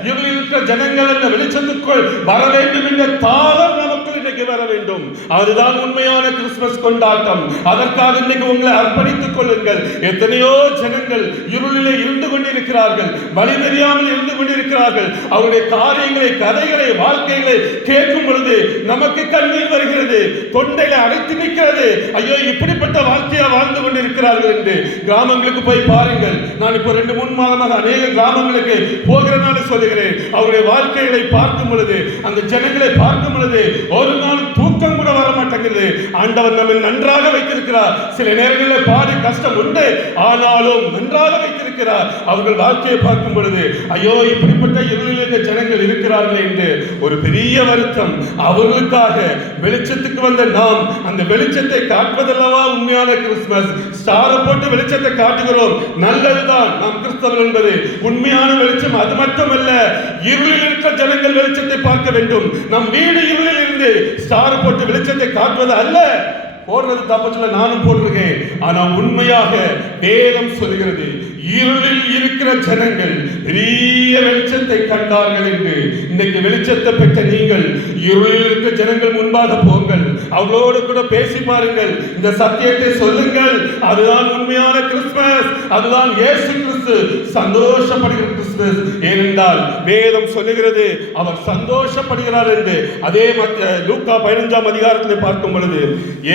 இருளில் இருக்கிற ஜனங்கள் அந்த வெளிச்சத்துக்குள் வர வேண்டும் என்ற தாளம் நமக்கு இன்னைக்கு வர வேண்டும். அதுதான் உண்மையான கிறிஸ்துமஸ் கொண்டாட்டம். அதற்காக இன்னைக்கு உங்களை அர்ப்பணித்துக் கொள்ளுங்கள். எத்தனையோ ஜனங்கள் இருளிலே இருந்து கொண்டிருக்கிறார்கள், வழி தெரியாமல் இருந்து கொண்டிருக்கிறார்கள். அவருடைய காரியங்களை, கதைகளை, வாழ்க்கைகளை கேட்கும் பொழுது நமக்கு கண்ணீர் வருகிறது, தொண்டையில அடைத்து நிற்கிறது. ஐயோ, இப்படிப்பட்ட வாழ்க்கையா வாழ்ந்து கொண்டிருக்கிறார்கள் என்று. கிராமங்களுக்கு போய் பாருங்கள். நான் இப்போ 2-3 மாதமாக அநேக கிராமங்களுக்கு போகிறனால சொல்லுகிறேன். அவருடைய வாழ்க்கைகளை பார்க்கும் பொழுது, அந்த ஜனங்களை பார்க்கும் பொழுது ஒரு நாள் தூக்கம் கூட வர மாட்டேங்கிறது. ஆண்டவர் நம்மை நன்றாக வைத்திருக்கிறார். சில நேரங்களில் பாதி கஷ்டம் உண்டு, ஆனாலும் நன்றாக வைத்திருக்கிறார். அவர்கள் வாழ்க்கையை பார்க்கும் பொழுது ஐயோ, இப்படிப்பட்ட இருளில் இருந்த ஜனங்கள் இருக்கிறார்கள் என்று ஒரு பெரிய வருத்தம். அவர்களுக்காக வெளிச்சத்துக்கு வந்த நாம் அந்த வெளிச்சத்தை காட்டுவதல்லவா உண்மையான கிறிஸ்துமஸ். ஸ்டாரை போட்டு வெளிச்சத்தை காட்டுகிறோம், நல்லதுதான். நாம் கிறிஸ்தவர்கள் என்பது உண்மையான வெளிச்சம். அது மட்டுமல்ல, இருளில் இருக்கிற ஜனங்கள் வெளிச்சத்தை பார்க்க வேண்டும். நம் வீடு இருளில் இருந்து ஸ்டாரை போட்டு வெளிச்சத்தை காட்டுவது அல்ல. போடுறது தப்பத்துல நானும் போட்டிருக்கேன். ஆனா உண்மையாக வேதம் சொல்கிறது, இருளில் இருக்கிற ஜனங்கள் பெரிய வெளிச்சத்தை கண்டார்கள் என்று. இன்னைக்கு வெளிச்சத்தை பெற்ற நீங்கள் இருளில் இருக்கிற ஜனங்கள் முன்பாக போங்கள், அவங்களோடு கூட பேசி பாருங்கள், இந்த சத்தியத்தை சொல்லுங்கள். அதுதான் உண்மையான கிறிஸ்துமஸ். அதுதான் இயேசு கிறிஸ்து சந்தோஷப்படுகிற கிறிஸ்துமஸ். ஏனென்றால் வேதம் சொல்லுகிறது அவர் சந்தோஷப்படுகிறார் என்று. அதே லூக்கா 15ஆம் அதிகாரத்தில் பார்க்கும் பொழுது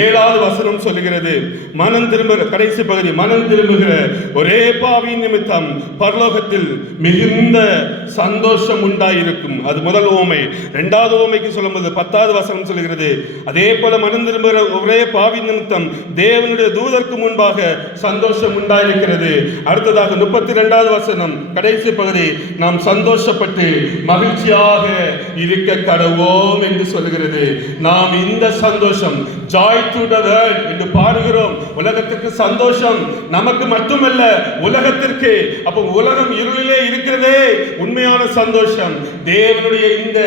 7வது வசனம் சொல்லுகிறது, மனம் திரும்புகிற, கடைசி பகுதி, மனம் திரும்புகிற ஒரே பாவியின் நிமித்தம் பரலோகத்தில் மிகுந்த சந்தோஷம் உண்டாயிருக்கும். அது முதல் ஓமை. 2வது ஓமைக்கு சொல்லும்போது 10வது வசனம் சொல்லுகிறது, அதே போல மனம் திரும்புகிற ஒரே பாவியின் நிமித்தம் தேவனுடைய தூதருக்கு முன்பாக சந்தோஷம் உண்டாயிருக்கிறது. அடுத்ததாக 32வது வசனம், கடைசி பகுதி, நாம் சந்தோஷப்பட்டு மகிழ்ச்சியாக இருக்க கடவோம் என்று சொல்லுகிறது. நாம் இந்த சந்தோஷம், ஜாய் டு தி வேர்ல்ட் என்று பாடுகிறோம். உலகத்துக்கு சந்தோஷம், நமக்கு மட்டுமல்ல உலகத்திற்கு. அப்போ உலகம் இருளிலே இருக்கிறதே உண்மையான சந்தோஷம். தேவனுடைய இந்த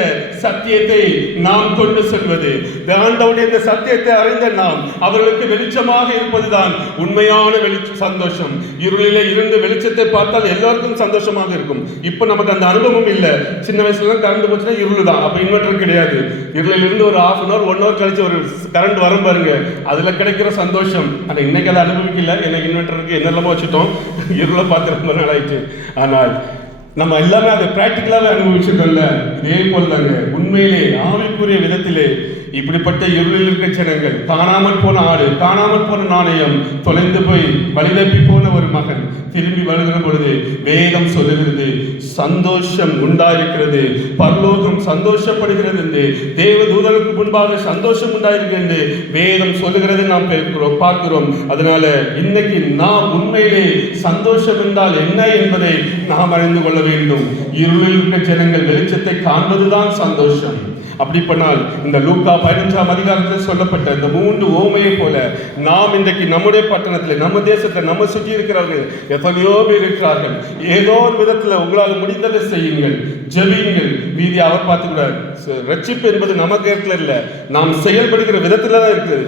சத்தியத்தை நாம் கொண்டு செல்வது, ஆண்டவருடைய இந்த சத்தியத்தை அறிந்த நாம் அவர்களுக்கு வெளிச்சமாக இருப்பதுதான் உண்மையான சந்தோஷம். இருளிலே இருந்து வெளிச்சத்தை பார்த்தால் எல்லோருக்கும் சந்தோஷமாக இருக்கும். இப்போ நமக்கு அந்த அனுபவம் இல்லை. சின்ன வயசுல கரண்ட் போச்சுன்னா இருள் தான், அப்ப இன்வெர்டர் கிடையாது. இருளில் இருந்து ஒரு 1/2 hour 1 hour கழிச்சு ஒரு கரண்ட் வரும் பாருங்க, அதுல கிடைக்கிற சந்தோஷம். ஆனா இன்னைக்கு அதை அனுபவிக்கல. எனக்கு இன்வெர்டருக்கு என்னெல்லாமோ வச்சுட்டோம், இருளை பார்த்து ரொம்ப நாள் ஆயிடுச்சு. ஆனால் நம்ம எல்லாமே அதை பிராக்டிக்கலாவே அனுபவிச்சிட்டோம்ல. இதே போல் தாங்க உண்மையிலே ஆவிக்குரிய விதத்திலே இப்படிப்பட்ட இருளில் இருக்கிற ஜனங்கள், காணாமல் போன ஆடு, காணாமல் போன நாணயம், தொலைந்து போய் வழிதப்பி போன ஒரு மகன் திரும்பி வருகிற பொழுது வேதம் சொல்லுகிறது சந்தோஷம் உண்டாயிருக்கிறது, பரலோகம் சந்தோஷப்படுகிறது என்று, தேவ தூதருக்கு முன்பாக சந்தோஷம் உண்டாயிருக்கிறது வேதம் சொல்லுகிறது நாம் பார்க்கிறோம். அதனால இன்னைக்கு நாம் உண்மையிலே சந்தோஷம் என்றால் என்ன என்பதை நாம் அறிந்து கொள்ள வேண்டும். இருளில் இருக்கிற ஜனங்கள் வெளிச்சத்தை காண்பதுதான் சந்தோஷம். அப்படி பண்ணால் இந்த லூக்கா 15ஆம் அதிகாரத்தில் சொல்லப்பட்ட இந்த 3 ஓமையை போல நாம் இன்றைக்கு நம்முடைய பட்டணத்தில், நம்ம தேசத்தில், நம்ம சுற்றி இருக்கிறார்கள் எத்தனையோ பேர் இருக்கிறார்கள். ஏதோ ஒரு விதத்தில் உங்களால் முடிந்ததை செய்யுங்கள், ஜெபியுங்கள். மீதி அவர் பார்த்துக்கிறார். ரட்சிப்பு என்பது நமக்கு இடத்துல இல்லை, நாம் செயல்படுகிற விதத்துல தான் இருக்குது.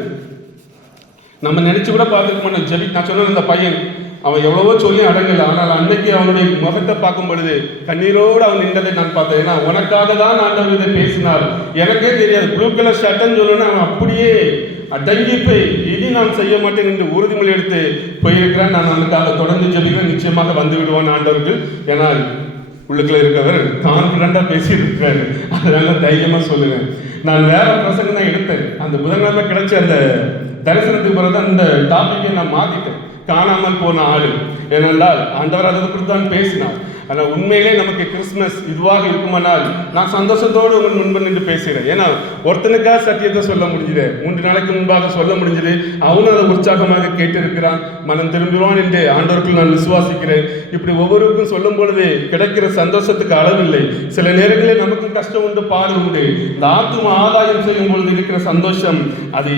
நம்ம நினைச்சு கூட பார்த்துக்க மாட்டோம். ஜெபி, நான் சொன்ன இந்த பையன் அவன் எவ்வளவோ சொல்லி அடங்கல. ஆனால் அன்னைக்கு அவனுடைய முகத்தை பார்க்கும் பொழுது கண்ணீரோடு அவன் நின்றதை நான் பார்த்தேன். ஏன்னா உனக்காக தான் ஆண்டவர் இதை பேசினார். எனக்கே தெரியாது, ப்ளூ கலர் ஷர்ட்னு சொல்லணும்னா அவன் அப்படியே அடங்கி போய் இனி நான் செய்ய மாட்டேன் என்று உறுதிமொழி எடுத்து போயிருக்கிறான். நான் அவனுக்காக தொடர்ந்து ஜெபிக்கிறேன், நிச்சயமாக வந்து விடுவான் ஆண்டவர்கள். ஏன்னா உள்ளுக்குள்ள இருக்கவர் கான்ஃபிடண்டா பேசியிருக்கிறாரு, அதனால தைரியமா சொல்லுவேன். நான் வேற பிரசங்கம் தான் எடுத்தேன். அந்த புதன்கிழமை கிடைச்ச அந்த தரிசனத்துக்கு பிறகு அந்த டாபிக்கை நான் மாத்திட்டேன், காணாமல் போன ஆளு. ஏனென்றால் ஆண்டவர் அதை குறித்து தான் பேசினார். ஆனால் உண்மையிலே நமக்கு கிறிஸ்துமஸ் இதுவாக இருக்குமானால் நான் சந்தோஷத்தோடு உங்கள் முன்பு நின்று பேசுகிறேன். ஏன்னா ஒருத்தனுக்காக சத்தியத்தை சொல்ல முடிஞ்சது, 3 நாளைக்கு முன்பாக சொல்ல முடிஞ்சது. அவனும் அதை உற்சாகமாக கேட்டிருக்கிறான், மனம் திரும்புவான் என்று ஆண்டவருக்குள் நான் விசுவாசிக்கிறேன். இப்படி ஒவ்வொருவருக்கும் சொல்லும் பொழுது கிடைக்கிற சந்தோஷத்துக்கு அளவில்லை. சில நேரங்களில் நமக்கும் கஷ்டம் உண்டு, பாடு உண்டு. இந்த ஆத்தும ஆதாயம் செய்யும் பொழுது இருக்கிற சந்தோஷம் அது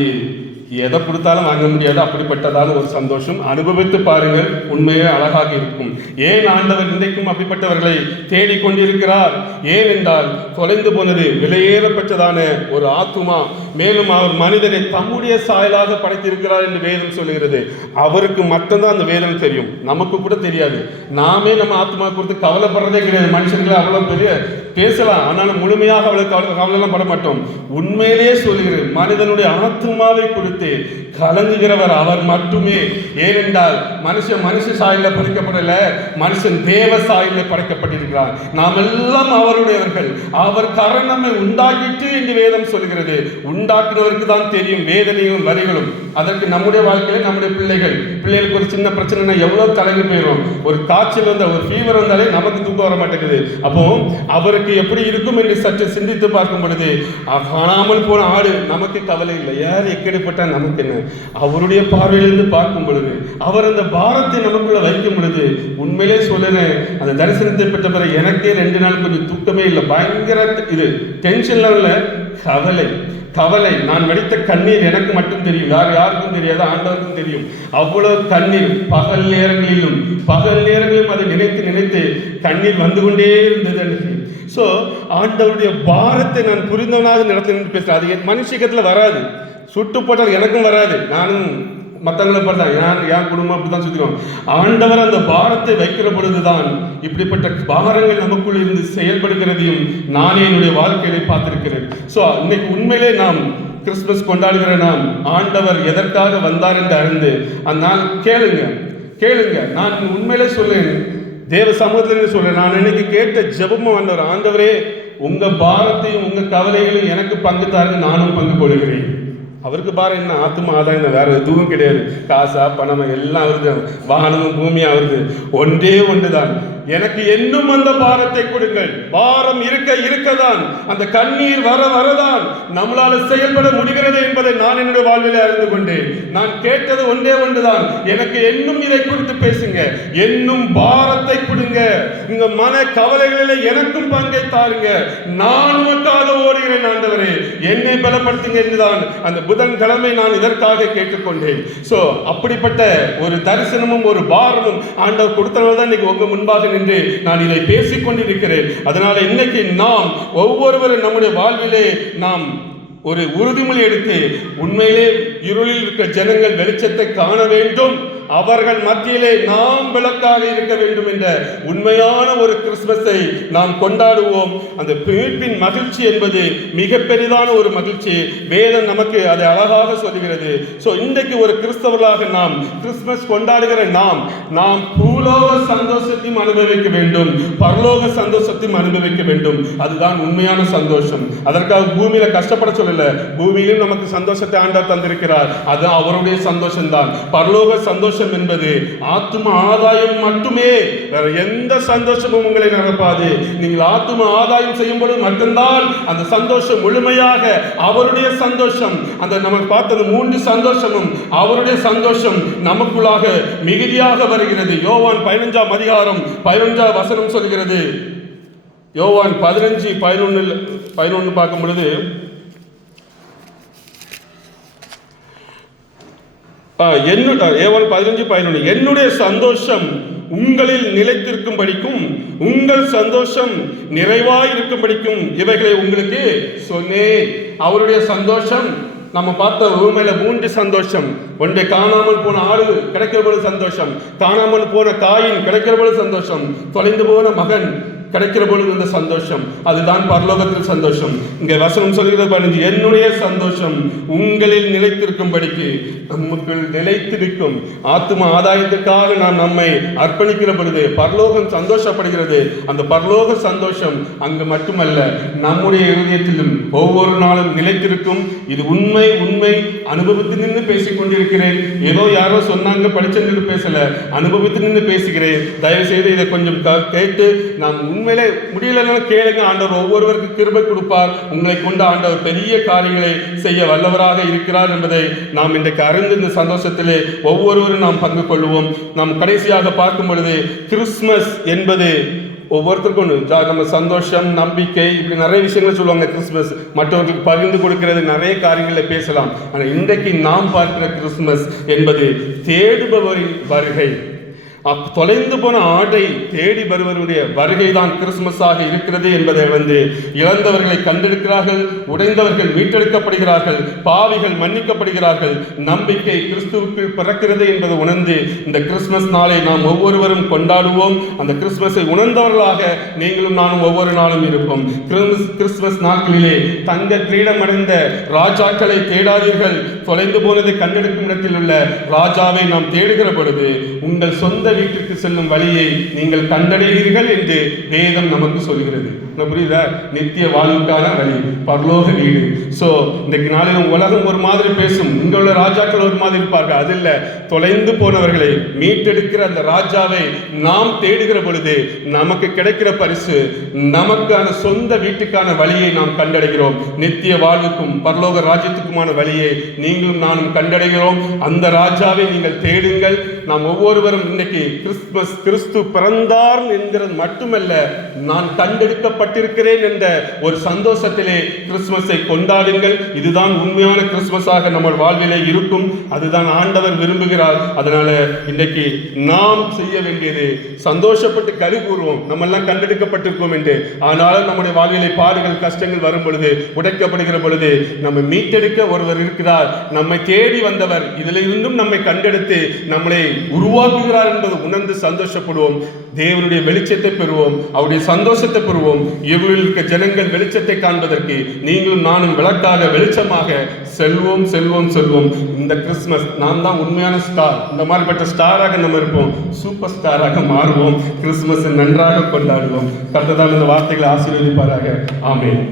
எதை கொடுத்தாலும் வாங்க முடியாது. அப்படிப்பட்டதான ஒரு சந்தோஷம் அனுபவித்து பாருங்கள், உண்மையே அழகாக இருக்கும். ஏன் ஆண்டவர் இன்றைக்கும் அப்படிப்பட்டவர்களை தேடிக்கொண்டிருக்கிறார்? ஏன் என்றால் தொலைந்து போனது விலையேறப்பட்டதான ஒரு ஆத்துமா. மேலும் அவர் மனிதனை தம்முடைய சாயலாக படைத்திருக்கிறார் என்று வேதம் சொல்லுகிறது. அவருக்கு மட்டும்தான் அந்த வேதம் தெரியும், நமக்கு கூட தெரியாது. நாமே நம்ம ஆத்மா குறித்து கவலைப்படுறதே கிடையாது. மனுஷர்களை அவ்வளவு பெரிய பேசலாம், ஆனாலும் முழுமையாக அவளுக்கு கவலைலாம் பட மாட்டோம். உண்மையிலேயே சொல்லுகிறது, மனிதனுடைய ஆத்மாவை குறித்து கலங்குகிறவர் அவர் மட்டுமே. ஏனென்றால் மனுஷ சாயல படைக்கப்படல, மனுஷன் தேவ சாயல படைக்கப்பட்டிருக்கிறார். நாம் எல்லாம் அவருடையவர்கள். அவர் கரண் நம்மை உண்டாக்கிட்டு என்று வேதம் சொல்கிறது. உண்டாக்குனவருக்கு தான் தெரியும் வேதனையும் வரிகளும். அதற்கு நம்முடைய வாழ்க்கையில நம்முடைய பிள்ளைகளுக்கு ஒரு சின்ன பிரச்சனை எவ்வளவு கலங்கி போயிடும். ஒரு காய்ச்சல் வந்த ஒரு ஃபீவர் வந்தாலே நமக்கு தூக்கம் வர மாட்டேங்குது. அப்போ அவருக்கு எப்படி இருக்கும் என்று சற்று சிந்தித்து பார்க்கும் பொழுது காணாமல் போன ஆடு நமக்கு கவலை இல்லை. யார் எக்கடிப்பட்ட நமக்கு என்ன? அவருடைய பார்வையிலிருந்து பார்க்கும் பொழுது, அவர் அந்த பாரத்தை நமக்குள்ள வைக்கும் பொழுது, உண்மையிலே சொல்லுறேன், அந்த தரிசனத்தை பெற்ற பிறகு எனக்கே 2 நாள் கொஞ்சம் தூக்கமே இல்லை. பயங்கர இது டென்ஷன்ல உள்ள கவலை. நான் வடித்த கண்ணீர் எனக்கு மட்டும் தெரியும், யாருக்கும் தெரியாது, ஆண்டவருக்கும் தெரியும். அவ்வளவு கண்ணீர் பகல் நேரங்களிலும் அதை நினைத்து கண்ணீர் வந்து கொண்டே இருந்தது. ஸோ ஆண்டவருடைய பாரத்தை நான் புரிந்தவனாக நடத்த நின்று பேசுறேன். அது என் மனுஷிகத்தில் வராது, சுட்டு போட்டால் எனக்கும் வராது. நானும் மற்றவங்களை பார்த்தா என் குடும்பம் அப்படிதான் சுத்திடுவோம். ஆண்டவர் அந்த பாரத்தை வைக்கிற பொழுதுதான் இப்படிப்பட்ட பாரங்கள் நமக்குள் இருந்து செயல்படுகிறதையும் நானே என்னுடைய வாழ்க்கையிலே பார்த்திருக்கிறேன். ஸோ இன்னைக்கு உண்மையிலே நாம் கிறிஸ்துமஸ் கொண்டாடுகிற நாம் ஆண்டவர் எதற்காக வந்தார் என்று அறிந்து அந்த நாள் கேளுங்க. நான் உண்மையிலே சொல்லேன், தேவ சமூகத்திலிருந்து சொல்றேன், நான் இன்னைக்கு கேட்ட ஜெபமும் வந்தவர், ஆண்டவரே உங்க பாரத்தையும் உங்க கவலைகளையும் எனக்கு பங்கு தாருங்க, நானும் பங்கு கொள்கிறேன். அவருக்கு பாரு என்ன? ஆத்மா ஆதாயம், வேற எதுவும் கிடையாது. காசா பணம் எல்லாம் வருது, வாகனமும் பூமியா வருது. ஒன்றே ஒன்றுதான், எனக்கு இன்னும் அந்த பாரத்தை கொடுங்கள். பாரம் இருக்கதான், அந்த கண்ணீர் வரதான் நம்மளால செயல்பட முடிகிறது என்பதை நான் என்னுடைய வாழ்விலே அறிந்து கொண்டேன். நான் கேட்டது ஒன்றே ஒன்றுதான், எனக்கு இன்னும் இதை குறித்து பேசுங்க, இன்னும் பாரத்தை கொடுங்க, உங்க மன கவலைகளிலே எனக்கும் பங்கை தாருங்க, நான் உமக்காக ஓடுகிறேன் ஆண்டவரே, என்னை பலப்படுத்துங்க என்றுதான் அந்த புதன்கிழமை நான் இதற்காக கேட்டுக்கொண்டேன். சோ அப்படிப்பட்ட ஒரு தரிசனமும் ஒரு பாரமும் ஆண்டவர் கொடுத்தனால தான் இன்னைக்கு உங்க முன்பாக நின்று நான் இதை பேசிக் கொண்டிருக்கிறேன். அதனால இன்னைக்கு நாம் ஒவ்வொருவரும் நம்முடைய வாழ்விலே நாம் ஒரு உறுதிமொழி எடுத்து, உண்மையிலே இருளில் இருக்க ஜனங்கள் வெளிச்சத்தை காண வேண்டும், அவர்கள் மத்தியிலே நாம் விளக்காக இருக்க வேண்டும் என்ற உண்மையான ஒரு கிறிஸ்துமஸை நாம் கொண்டாடுவோம். அந்த மீட்பின் மகிழ்ச்சி என்பது மிக பெரிதான ஒரு மகிழ்ச்சி. வேதம் நமக்கு அதை அழகாக சொல்லுகிறது. ஸோ இன்றைக்கு ஒரு கிறிஸ்தவர்களாக நாம் கிறிஸ்துமஸ் கொண்டாடுகிற நாம் பூலோக சந்தோஷத்தையும் அனுபவிக்க வேண்டும், பரலோக சந்தோஷத்தையும் அனுபவிக்க வேண்டும். அதுதான் உண்மையான சந்தோஷம். அதற்காக பூமியில கஷ்டப்பட சொல்லல, பூமியிலும் நமக்கு சந்தோஷத்தை ஆண்டவர் தந்திருக்கிறார். அது அவருடைய சந்தோஷம் தான். பரலோக சந்தோஷம் என்பது ஆத்தும ஆதாயம் மட்டுமே, வேற எந்த சந்தோஷமும் உங்களை நிரப்பாது. நீங்கள் ஆத்தும ஆதாயம் செய்யும் பொழுது மட்டும்தான் அந்த சந்தோஷம் முழுமையாக அவருடைய சந்தோஷம். அந்த நமக்கு பார்த்தது 3 சந்தோஷமும் அவருடைய சந்தோஷம் நமக்குள்ளாக மிகுதியாக வருகிறது. யோவான் 15ஆம் அதிகாரம் 11ஆம் வசனம் சொல்கிறது. யோவான் 15:11 பார்க்கும் பொழுது, ஏவான் 15:11, என்னுடைய சந்தோஷம் உங்களில் நிலைத்திருக்கும் படிக்கும், உங்கள் சந்தோஷம் நிறைவாய் இருக்கும் படிக்கும் இவைகளை உங்களுக்கு சொன்னேன். அவருடைய சந்தோஷம் நம்ம பார்த்த உண்மையில 3 சந்தோஷம். ஒன்றை காணாமல் போன ஆடு கிடைக்கிற பொழுது சந்தோஷம், காணாமல் போன காயின் கிடைக்கிற பொழுது சந்தோஷம், தொலைந்து போன மகன் கிடைக்கிற பொழுது இந்த சந்தோஷம். அதுதான் பரலோகத்தில் சந்தோஷம். இங்க வசனம் சொல்கிறது பாருங்க, என்னுடைய சந்தோஷம் உங்களில் நிலைத்திருக்கும்படிக்கு, நமக்குள் நிலைத்திருக்கும் ஆத்தும ஆதாயத்திற்காக நாம் நம்மை அர்ப்பணிக்கிற பொழுது பரலோகம் சந்தோஷப்படுகிறது. அந்த பரலோக சந்தோஷம் அங்கு மட்டுமல்ல, நம்முடைய இருதயத்திலும் ஒவ்வொரு நாளும் நிலைத்திருக்கும். இது உண்மை உண்மை அனுபவித்து நின்று பேசிக் கொண்டிருக்கிறேன். ஏதோ யாரோ சொன்னாங்க படிச்சு பேசல, அனுபவித்து நின்று பேசுகிறேன். தயவு செய்து இதை கொஞ்சம் கேட்டு நாம் உண்மையிலே முடியலன்னு கேளுங்க. ஆண்டவர் ஒவ்வொருவருக்கு கிருபை கொடுப்பார். உங்களை கொண்டு ஆண்டவர் பெரிய காரியங்களை செய்ய வல்லவராக இருக்கிறார் என்பதை நாம் இன்றைக்கு அறிந்து இந்த சந்தோஷத்திலே ஒவ்வொருவரும் நாம் பங்கு கொள்வோம். நாம் கடைசியாக பார்க்கும் பொழுது கிறிஸ்துமஸ் என்பது ஒவ்வொருத்தருக்கும் நம்ம சந்தோஷம், நம்பிக்கை, இப்படி நிறைய விஷயங்கள் சொல்லுவாங்க. கிறிஸ்துமஸ் மற்றவர்களுக்கு பகிர்ந்து கொடுக்கிறது, நிறைய காரியங்களை பேசலாம். ஆனால் இன்றைக்கு நாம் பார்க்கிற கிறிஸ்துமஸ் என்பது தேடுபவரின் வருகை. தொலைந்து போன ஆடை தேடி வருவருடைய வருகை தான் கிறிஸ்துமஸாக இருக்கிறது என்பதை இழந்தவர்களை கண்டெடுக்கிறார்கள், உடைந்தவர்கள் மீட்டெடுக்கப்படுகிறார்கள், பாவிகள் மன்னிக்கப்படுகிறார்கள், நம்பிக்கை கிறிஸ்துவுக்குள் பிறக்கிறது என்பதை உணர்ந்து இந்த கிறிஸ்துமஸ் நாளை நாம் ஒவ்வொருவரும் கொண்டாடுவோம். அந்த கிறிஸ்துமஸை உணர்ந்தவர்களாக நீங்களும் நானும் ஒவ்வொரு நாளும் இருப்போம். கிறிஸ்துமஸ் நாட்களிலே தங்க கிரீடம் அடைந்த ராஜாக்களை தேடாதீர்கள், தொலைந்து போனதை கண்டெடுக்கும் இடத்தில் உள்ள ராஜாவை நாம் தேடுகிற பொழுது உங்கள் சொந்த வீட்டிற்கு செல்லும் வழியை நீங்கள் கண்டடைவீர்கள் என்று வேதம் நமக்கு சொல்கிறது. புரியுதா? நித்திய வாழ்வுக்கான வழி, பரலோக வீடு. சோ இன்றைக்கு நாளில் உலகம் ஒரு மாதிரி பேசும், இங்க உள்ள ராஜாக்கள் ஒரு மாதிரி இருப்பார்கள். அது இல்ல, தொலைந்து போனவர்களை மீட்டெடுக்கிற அந்த ராஜாவை நாம் தேடுகிற பொழுது நமக்கு கிடைக்கிற பரிசு, நமக்கான சொந்த வீட்டுக்கான வழியை நாம் கண்டடைகிறோம். நித்திய வாழ்வுக்கும் பரலோக ராஜ்யத்துக்குமான வழியை நீங்களும் நானும் கண்டடைகிறோம். அந்த ராஜாவை நீங்கள் தேடுங்கள். நாம் ஒவ்வொருவரும் இன்னைக்கு கிறிஸ்துமஸ், கிறிஸ்து பிறந்தார் என்கிறது மட்டுமல்ல, நான் கண்டெடுக்கப்பட்டிருக்கிறேன் என்ற ஒரு சந்தோஷத்திலே கிறிஸ்துமஸை கொண்டாடுங்கள். இதுதான் உண்மையான கிறிஸ்துமஸாக நம்ம வாழ்விலே இருக்கும். அதுதான் ஆண்டவர் விரும்புகிறார். அதனால இன்றைக்கு நாம் செய்ய வேண்டியது சந்தோஷப்பட்டு களி கூறுவோம். நம்ம எல்லாம் கண்டெடுக்கப்பட்டிருக்கோம் என்று. ஆனாலும் நம்முடைய வாழ்விலே பாடுகள், கஷ்டங்கள் வரும் பொழுது, உடைக்கப்படுகிற பொழுது நம்ம மீட்டெடுக்க ஒருவர் இருக்கிறார். நம்மை தேடி வந்தவர் இதில் இருந்தும் நம்மை கண்டெடுத்து நம்மளை உருவாக்குகிறார் என்பது உணர்ந்து சந்தோஷப்படுவோம். தேவனுடைய வெளிச்சத்தை பெறுவோம், அவருடைய சந்தோஷத்தை பெறுவோம். இவர்களில் இருக்க ஜனங்கள் வெளிச்சத்தை காண்பதற்கு நீங்களும் நானும் விளக்காக வெளிச்சமாக செல்வோம் செல்வோம் செல்வோம். இந்த கிறிஸ்துமஸ் நாம் தான் உண்மையான ஸ்டார். இந்த மாதிரிப்பட்ட ஸ்டாராக நம்ம இருப்போம், சூப்பர் ஸ்டாராக மாறுவோம். கிறிஸ்துமஸ் நன்றாக கொண்டாடுவோம். கர்த்தர் இந்த வார்த்தைகளை ஆசீர்வதிப்பாராக. ஆமென்.